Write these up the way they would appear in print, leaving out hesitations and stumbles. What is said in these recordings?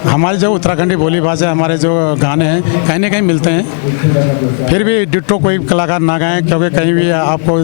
हमारी जो उत्तराखंडी बोली भाषा हमारे जो गाने हैं कहीं ना कहीं मिलते हैं। फिर भी डिट्टो कोई कलाकार ना गाएं, क्योंकि कहीं भी आपको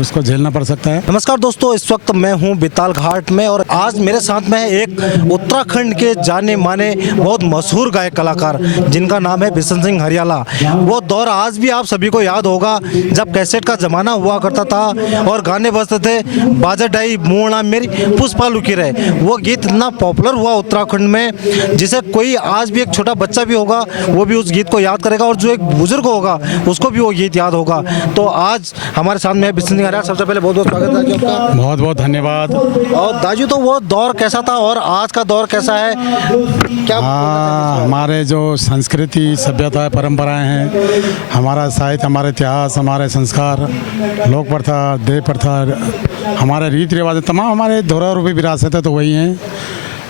उसको झेलना पड़ सकता है। नमस्कार दोस्तों, इस वक्त मैं हूं बिताल घाट में और आज मेरे साथ में है एक उत्तराखंड के जाने माने बहुत मशहूर गायक कलाकार जिनका नाम है बिशन सिंह हरियाला। वो दौर आज भी आप सभी को याद होगा जब कैसेट का ज़माना हुआ करता था और गाने बजते थे बाजटाई मूणा मेरी पुष्पा लुकी रहे। वो गीत इतना पॉपुलर हुआ उत्तराखंड में जिसे कोई आज भी एक छोटा बच्चा भी होगा वो भी उस गीत को याद करेगा और जो एक बुजुर्ग होगा उसको भी वो गीत याद होगा। तो आज हमारे साथ में बिशन सिंह हरियाला। सबसे पहले बहुत बहुत स्वागत है दाजू आपका। बहुत बहुत धन्यवाद। और दाजू, तो वो दौर कैसा था और आज का दौर कैसा है, क्या? हमारे जो संस्कृति सभ्यता परंपराएं हैं, हमारा साहित्य, हमारे इतिहास, हमारे संस्कार, लोक प्रथा, देव प्रथा, हमारे रीति रिवाज, तमाम हमारे धरोहर विरासत है तो वही हैं।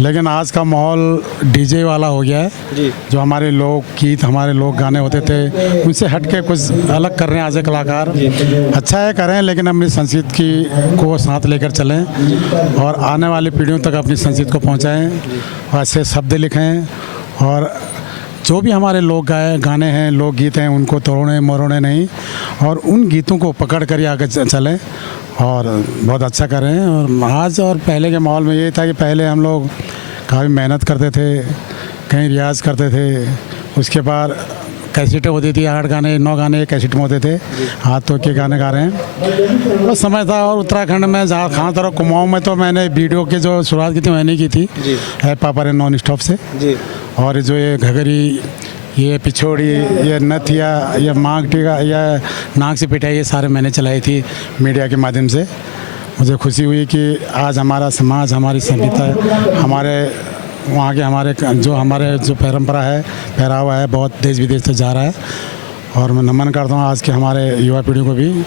लेकिन आज का माहौल डीजे वाला हो गया है जी। जो हमारे लोक गीत, हमारे लोक गाने होते थे उनसे हट के कुछ अलग कर रहे हैं आज के कलाकार। अच्छा है, करें, लेकिन अपनी संस्कृति को साथ लेकर चलें और आने वाली पीढ़ियों तक अपनी संस्कृति को पहुंचाएं और ऐसे शब्द लिखें और जो भी हमारे लोक गाने हैं, लोक गीत हैं, उनको तोड़ने मरोड़े नहीं और उन गीतों को पकड़ कर आगे चलें और बहुत अच्छा करें। और आज और पहले के माहौल में ये था कि पहले हम लोग काफ़ी मेहनत करते थे, कहीं रियाज करते थे, उसके बाद कैसेटें होती थी, 8 गाने 9 गाने कैसेट में होते थे, हाथ तो के गाने गा रहे हैं। बस समय था। और उत्तराखंड में जहाँ खास तरह कुमाऊँ में तो मैंने वीडियो की जो शुरुआत की थी मैंने की थी है पापा रे नॉन स्टॉप से जी। और जो ये घघरी, ये पिछोड़ी, ये नथिया, ये मांग टीका, ये नाक से पिटाई, ये सारे मैंने चलाई थी मीडिया के माध्यम से। मुझे खुशी हुई कि आज हमारा समाज, हमारी सभ्यता, हमारे वहाँ के हमारे जो परंपरा है, पहरावा है, बहुत देश विदेश से जा रहा है। और मैं नमन करता हूँ आज के हमारे युवा पीढ़ी को भी।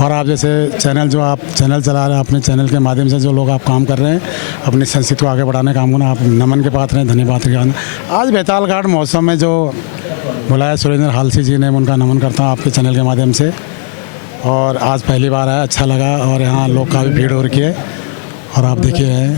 और आप जैसे चैनल चला रहे हैं, अपने चैनल के माध्यम से जो लोग आप काम कर रहे हैं अपनी संस्कृति को आगे बढ़ाने का काम करना, आप नमन के पात्र हैं, धन्यवाद के कारण। आज बेताल घाट महोत्सव में जो बुलाया सुरेंद्र हालसी जी ने, उनका नमन करता हूँ आपके चैनल के माध्यम से। और आज पहली बार आया, अच्छा लगा और यहाँ लोग काफ़ी भीड़ हो रखी है और आप देखिए।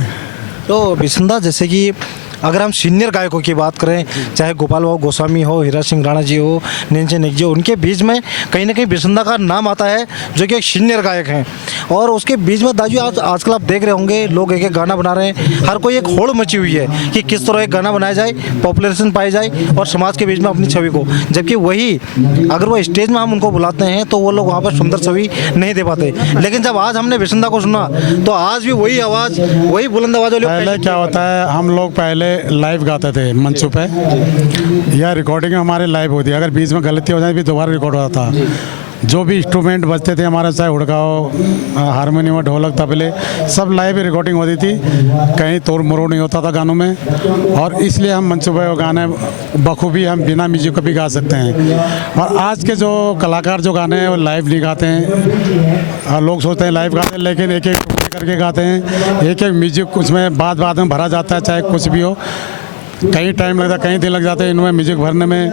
तो बिशनदा, जैसे कि अगर हम सीनियर गायकों की बात करें, चाहे गोपाल बाबू गोस्वामी हो, हीरा सिंह राणा जी हो, नीलचंद नेगी जी हो, उनके बीच में कहीं ना कहीं बिशनदा का नाम आता है जो कि एक सीनियर गायक हैं। और उसके बीच में दाजू आजकल आप देख रहे होंगे लोग एक एक गाना बना रहे हैं, हर कोई एक होड़ मची हुई है कि किस तरह एक गाना बनाया जाए, पॉपुलेशन पाई जाए और समाज के बीच में अपनी छवि को। जबकि वही अगर वो स्टेज में हम उनको बुलाते हैं तो वो लोग वहाँ पर सुंदर छवि नहीं दे पाते। लेकिन जब आज हमने बिशनदा को सुना तो आज भी वही आवाज़, वही बुलंद आवाज़ वाली। पहले क्या होता है, हम लोग पहले लाइव गाते थे मंचों पे या रिकॉर्डिंग हमारे लाइव होती है, अगर बीच में गलती हो जाए भी दोबारा रिकॉर्ड होता था। जो भी इंस्ट्रूमेंट बजते थे हमारे, चाहे हुड़का हो, हारमोनियम, ढोलक, तबले, सब लाइव रिकॉर्डिंग होती थी, कहीं तोड़ मरोड़ नहीं होता था गानों में। और इसलिए हम मंचों पे गाने बखूबी हम बिना म्यूजिक को भी गा सकते हैं। और आज के जो कलाकार जो गाने हैं वो लाइव नहीं गाते हैं। लोग सोचते हैं लाइव गाते हैं, लेकिन एक एक करके गाते हैं, एक एक म्यूजिक उसमें बाद में भरा जाता है, चाहे कुछ भी हो। कहीं टाइम लगता है, कहीं दिन लग जाते हैं इनमें म्यूजिक भरने में।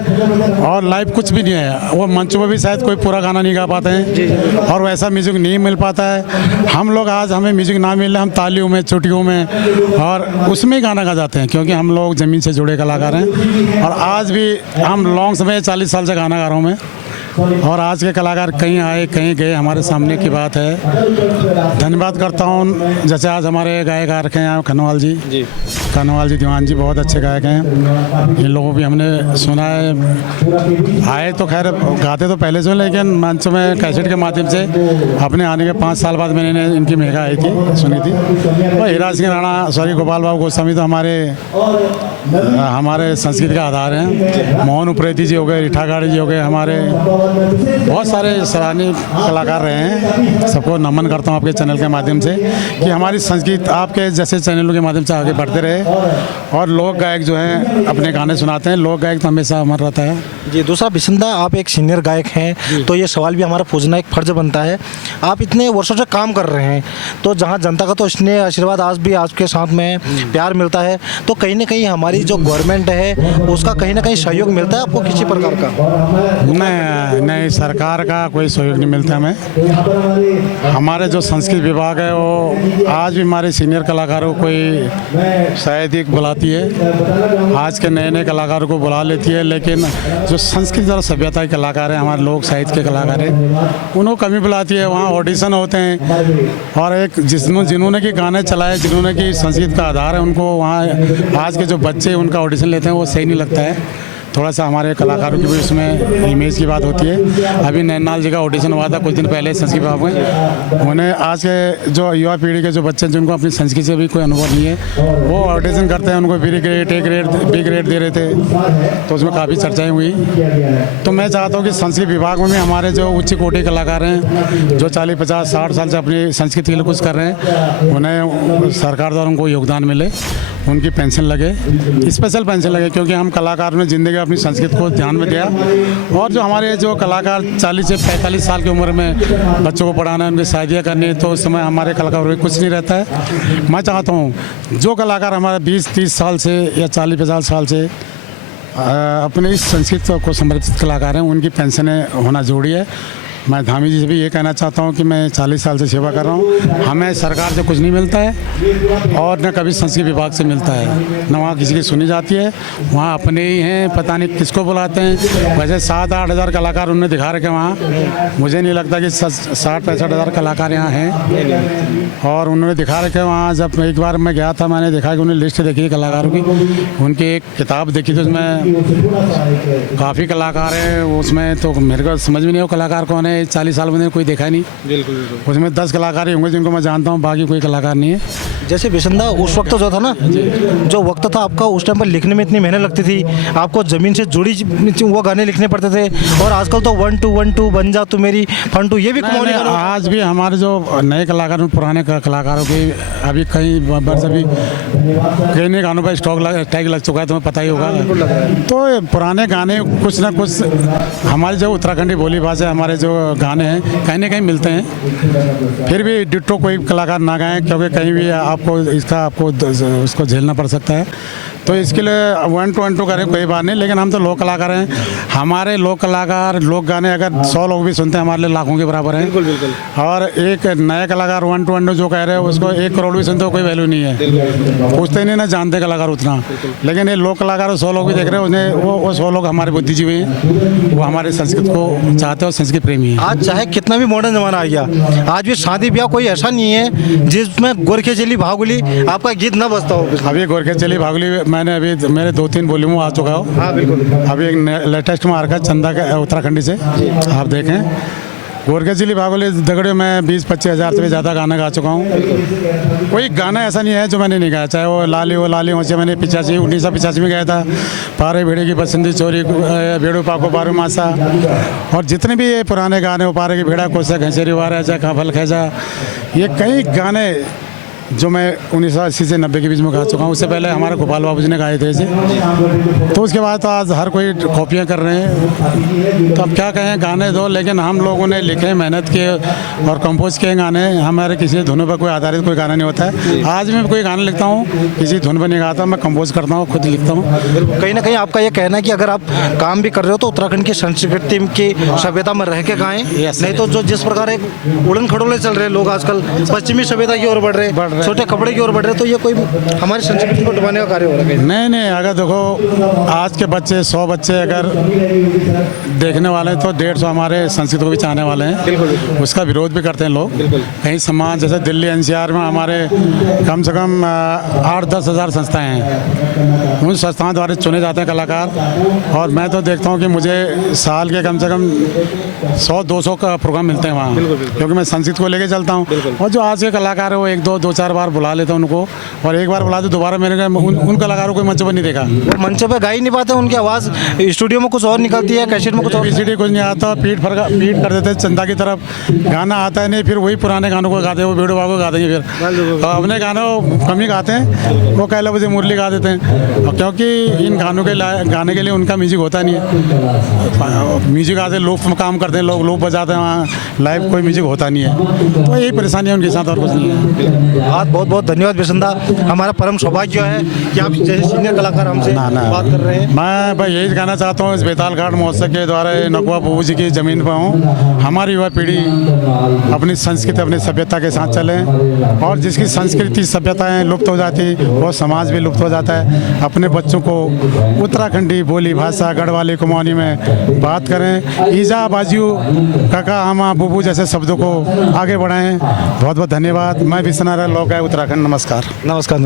और लाइव कुछ भी नहीं है, वो मंचों में भी शायद कोई पूरा गाना नहीं गा पाते हैं और वैसा म्यूजिक नहीं मिल पाता है। हम लोग आज हमें म्यूजिक ना मिले, हम तालियों में, चुटियों में और उसमें ही गाना गा जाते हैं, क्योंकि हम लोग ज़मीन से जुड़े कलाकार हैं। और आज भी हम लॉन्ग समय 40 साल से गाना गा रहा हूँ मैं। और आज के कलाकार कहीं आए कहीं गए, हमारे सामने की बात है। धन्यवाद करता हूँ। जैसे आज हमारे गायक आ रखे हैं कन्नवाल जी, दीवान जी, बहुत अच्छे गायक हैं। इन लोगों भी हमने सुना है, आए तो खैर गाते तो पहले से, लेकिन मंच में कैसेट के माध्यम से अपने आने के 5 साल बाद मैंने इनकी मेगा आई थी, सुनी थी। और हीरा सिंह राणा, गोपाल बाबू गोस्वामी तो हमारे संस्कृति का आधार हैं। मोहन उप्रेती जी हो गए, रिठागाड़ी जी हो गए, हमारे बहुत सारे सराहनीय कलाकार रहे हैं। सबको नमन करता हूँ आपके चैनल के माध्यम से कि हमारी संस्कृति आपके जैसे चैनलों के माध्यम से आगे बढ़ते रहे और लोक गायक जो हैं अपने गाने सुनाते हैं। लोक गायक तो हमेशा अमर रहता है जी। दूसरा बिशनदा, आप एक सीनियर गायक हैं तो ये सवाल भी हमारा पूछना एक फर्ज बनता है। आप इतने वर्षों से काम कर रहे हैं तो जहाँ जनता का तो स्नेह आशीर्वाद आज भी आपके साथ में प्यार मिलता है, तो कहीं ना कहीं हमारी हमारी जो गवर्नमेंट है उसका कहीं ना कहीं सहयोग मिलता है आपको किसी प्रकार का? नहीं नहीं, सरकार का कोई सहयोग नहीं मिलता हमें। हमारे जो संस्कृति विभाग है वो आज भी हमारे सीनियर कलाकारों को कोई शायद ही बुलाती है, आज के नए नए कलाकारों को बुला लेती है, लेकिन जो संस्कृति और सभ्यता के कलाकार हैं, हमारे लोक साहित्य के कलाकार हैं, उनको कमी बुलाती है। वहाँ ऑडिशन होते हैं और एक जिन्होंने कि गाने चलाए, जिन्होंने कि संस्कृत का आधार है, उनको वहाँ आज के जो बच्चे उनका ऑडिशन लेते हैं वो सही नहीं लगता है। थोड़ा सा हमारे कलाकारों की भी उसमें इमेज की बात होती है। अभी नैनाल जी का ऑडिशन हुआ था कुछ दिन पहले संस्कृत विभाग में, उन्हें आज के जो युवा पीढ़ी के जो बच्चे हैं जिनको अपनी संस्कृति से भी कोई अनुभव नहीं है, वो ऑडिशन करते हैं, उनको B grade, A grade, B grade दे रहे थे, तो उसमें काफ़ी चर्चाएँ हुई। तो मैं चाहता हूँ कि संस्कृत विभाग में भी हमारे जो उच्च कोटि कलाकार हैं, जो 40, 50, 60 साल से अपनी संस्कृति के लिए कुछ कर रहे हैं, उन्हें सरकार द्वारा उनको योगदान मिले, उनकी पेंशन लगे, स्पेशल पेंशन लगे, क्योंकि हम कलाकारों ने ज़िंदगी अपनी संस्कृति को ध्यान में दिया। और जो हमारे जो कलाकार 40 से 45 साल की उम्र में बच्चों को पढ़ाना है, उनकी शादियाँ करनी है, तो उस समय हमारे कलाकारों में कुछ नहीं रहता है। मैं चाहता हूँ जो कलाकार हमारे 20-30 साल से या 40-50 साल से अपने इस संस्कृति को समर्पित कलाकार हैं, उनकी पेंशनें होना जरूरी है। मैं धामी जी से भी ये कहना चाहता हूँ कि मैं 40 साल से सेवा कर रहा हूँ, हमें सरकार से कुछ नहीं मिलता है और न कभी संस्कृति विभाग से मिलता है, न वहाँ किसी की सुनी जाती है। वहाँ अपने ही हैं, पता नहीं किसको बुलाते हैं। वैसे 7-8 हज़ार कलाकार उन्होंने दिखा रखे वहाँ, मुझे नहीं लगता कि 60-65 हज़ार कलाकार यहाँ हैं, और उन्होंने दिखा रखे वहाँ। जब एक बार मैं गया था, मैंने देखा कि उन्होंने लिस्ट देखी कलाकारों की, उनकी एक किताब देखी थी, उसमें काफ़ी कलाकार हैं उसमें, तो मेरे को समझ में नहीं हो कलाकार कौन है। 40 साल में कोई देखा नहीं। बिल्कुल। उसमें 10 कलाकार ही होंगे जिनको मैं जानता हूँ, बाकी कोई कलाकार नहीं है। जैसे बिसंदा उस वक्त जो था ना, जो वक्त था आपका, उस टाइम पर लिखने में इतनी मेहनत लगती थी, आपको ज़मीन से जुड़ी वो गाने लिखने पड़ते थे, और आजकल तो 1 2 1 2 बन जा तू मेरी फंटू, ये भी कमाल है। आज भी हमारे जो नए कलाकार, पुराने कलाकारों की अभी कई वर्ष अभी कई नए गानों पर टैग लग चुका है, तुम्हें पता ही होगा। तो पुराने गाने कुछ ना कुछ हमारी जो उत्तराखंडी बोली भाषा, हमारे जो गाने हैं कहीं ना कहीं मिलते हैं। फिर भी डिट्टो कोई कलाकार ना गाएं, क्योंकि कहीं भी आपको उसको झेलना पड़ सकता है। तो इसके लिए 1 2 1 2 करें कोई बात नहीं, लेकिन हम तो लोक कलाकार हैं। हमारे लोक कलाकार, लोक गाने अगर 100 लोग भी सुनते हैं, हमारे लिए लाखों के बराबर हैं। बिल्कुल। और एक नए कलाकार 1 2 1 2 जो कह रहे हैं, उसको 1 करोड़ भी सुनते हो कोई वैल्यू नहीं है, पूछते नहीं ना, जानते कलाकार उतना। लेकिन ये लोक कलाकार 100 लोग भी देख रहे हैं, उन्हें वो 100 लोग हमारे बुद्धिजीवी हैं, वो हमारे संस्कृत को चाहते हो, संस्कृत प्रेमी हैं। आज चाहे कितना भी मॉडर्न जमाना आ गया, आज भी शादी ब्याह कोई ऐसा नहीं है जिसमें गोरखे चली भागुली आपका गीत ना बजता हो। अभी गोरखे चली भागुली मैंने अभी मेरे 2-3 वॉल्यूम आ चुका हो। हाँ बिल्कुल। अभी एक लेटेस्ट में आ रखा है चंदा का, उत्तराखंडी से, आप देखें। गोरखे चिली भागोली दगड़े में 20-25 हज़ार से भी ज़्यादा गाना गा चुका हूँ। कोई गाना ऐसा नहीं है जो मैंने नहीं गाया, चाहे वो लाली हो से मैंने 1985 में गया था, पारे भेड़े की बसंती चोरी, भेड़ू पाको बारू मासा, और जितने भी ये पुराने गाने, वो पारे की भेड़ा कोसा घसेरी वारा चाहे काफल खैजा, ये कई गाने जो मैं 1980 से 90 के बीच में गा चुका हूँ। उससे पहले हमारे गोपाल बाबू जी ने गाए थे इसे, तो उसके बाद तो आज हर कोई कॉपियाँ कर रहे हैं। तो अब क्या कहें, गाने दो, लेकिन हम लोगों ने लिखे, मेहनत किए और कंपोज किए गाने। हमारे किसी धुन पर कोई आधारित कोई गाना नहीं होता है। आज मैं कोई गाना लिखता हूँ, किसी धुन पर नहीं गाता, मैं कंपोज करता हूँ, खुद लिखता हूँ। कहीं ना कहीं आपका ये कहना है कि अगर आप काम भी कर रहे हो तो उत्तराखंड की संस्कृति की सभ्यता में रह के गाएं, नहीं तो जो जिस प्रकार एक उड़न खड़ोले चल रहे हैं लोग आजकल, पश्चिमी सभ्यता की ओर बढ़ रहे, छोटे कपड़े की ओर बढ़ रहे, तो ये कोई हमारी संस्कृति को डुबाने का कार्य हो रहा है। नहीं, अगर देखो आज के बच्चे 100 बच्चे अगर देखने वाले हैं तो 150 हमारे संस्कृति को भी चाहने वाले हैं, उसका विरोध भी करते हैं लोग। कहीं समाज जैसे दिल्ली NCR में हमारे कम से कम 8-10 हज़ार संस्थाएं हैं, उन संस्थाओं द्वारा चुने जाते हैं कलाकार। और मैं तो देखता हूँ कि मुझे साल के कम से कम 100-200 का प्रोग्राम मिलते हैं वहाँ, क्योंकि मैं संस्कृत को लेके चलता हूँ। और जो आज के कलाकार है वो 1-2-4 बार बुला लेता हूँ उनको, और एक बार बुला दो दोबारा मैंने उन कलाकारों को मंच पर नहीं देखा। मंच पे गा ही नहीं पाते, उनकी आवाज़ स्टूडियो में कुछ और निकलती है, कैसेट में कुछ और, PCD कुछ नहीं आता, पीठ कर देते चंदा की तरफ, गाना आता है नहीं, फिर वही पुराने गानों को गाते हैं, वो बेड़ो बाबू गा देंगे, फिर तो अपने गानों कम ही गाते हैं, वो कहला बजे मुरली गा देते हैं। और क्योंकि इन गानों के गाने के लिए उनका म्यूजिक होता नहीं है, म्यूजिक आते लोग काम करते हैं, लोग बजाते हैं, वहाँ लाइव कोई म्यूजिक होता नहीं है, तो यही परेशानी है उनके साथ, और कुछ नहीं है। बात, बहुत बहुत धन्यवाद बिरसंदा। हमारा परम सौभाग्य है कि आप जैसे सीनियर कलाकार हमसे बात कर रहे हैं। मैं भाई यही कहना चाहता हूँ, इस बेताल घाट महोत्सव के द्वारा नकुआ बाबू जी की ज़मीन पर हूँ। हमारी युवा पीढ़ी अपनी संस्कृति अपनी सभ्यता के साथ चले, और जिसकी संस्कृति सभ्यताएं लुप्त हो जाती वो समाज भी लुप्त हो जाता है। अपने बच्चों को उत्तराखंडी बोली भाषा गढ़वाली कुमाऊनी में बात करें, ईजा बाजियो काका आमा बुबू जैसे शब्दों को आगे बढ़ाएं। बहुत बहुत धन्यवाद। मैं विश्वनारायण लोक है उत्तराखंड। नमस्कार। नमस्कार।